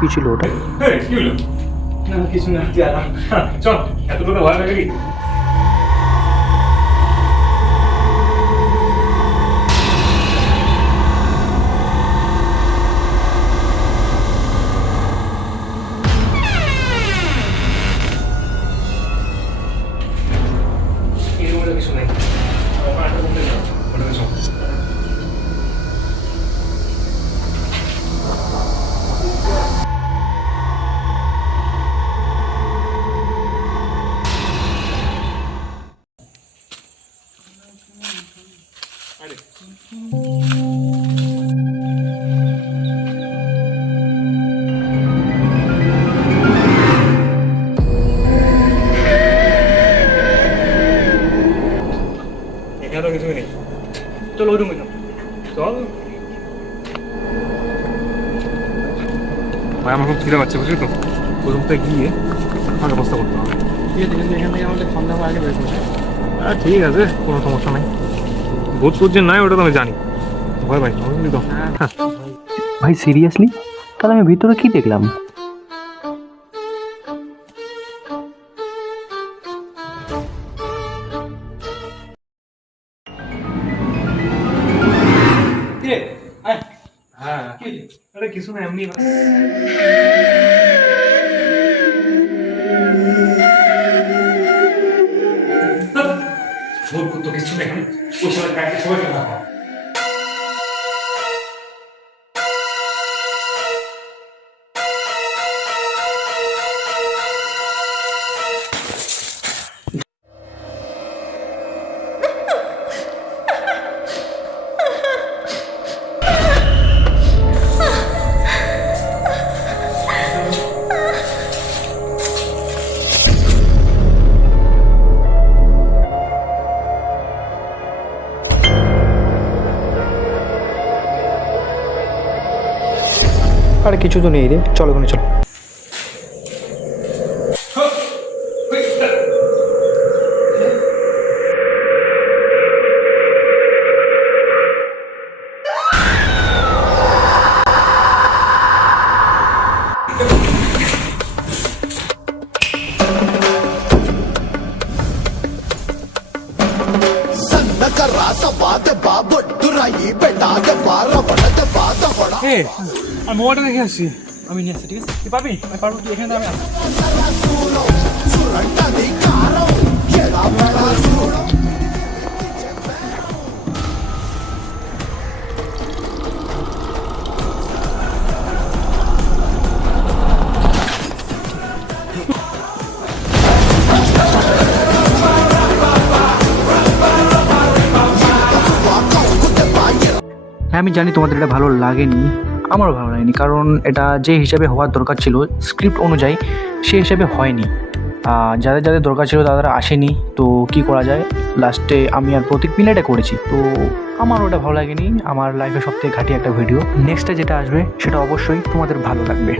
কি ছিল ওটা? কি হলো? না কিছু না, তুই আরাম। চল, এতটা তো ভয় লাগে কি? কিছু নেই, এখানে তো কিছুই নেই। চল ওই রুমে চল। ভাই আমার খুব খিদে পাচ্ছে, বুঝলি তো? ওই রুমটা গিয়ে আমার ব্যবস্থা করতে হবে। ঠিক আছে, কিন্তু এখান থেকে আমাদের সন্ধ্যা আগে বের করতে হবে। ঠিক আছে, কোনো সমস্যা নাই। ভূত টুত যে নাই ওটা তো আমি জানি। ভয় ভাই বুঝলি তো? ভাই সিরিয়াসলি? তাহলে আমি ভিতরে কি দেখলাম? হ্যাঁ, আরে কিছু না, এমনি ভূত তো কিছু নেই। ওই সময় ব্যাংকে সবাই না। আরে কিছু তো নেই রে, চলো ওখানে চলো। আমি মোবাইলটা দেখে আসছি। আমি নিয়ে আসছি, ঠিক আছে? তুই পারবি? আমি পারবো, তুই এখানে দাঁড়া, আমি আসছি। হ্যাঁ আমি জানি তোমাদের এটা ভালো লাগেনি, আমারও ভালো লাগেনি, কারণ এটা যে হিসাবে হওয়ার দরকার ছিল স্ক্রিপ্ট অনুযায়ী সেই হিসাবে হয়নি। যাদের যাদের দরকার ছিল তারা আসেনি, তো কি করা যায়, লাস্টে আমি আর প্রতীক মিলে এটা করেছি। তো আমার ওটা ভালো লাগেনি, আমার লাইফে সবথেকে ঘাঁটি একটা ভিডিও। নেক্সটে যেটা আসবে সেটা অবশ্যই তোমাদের ভালো লাগবে।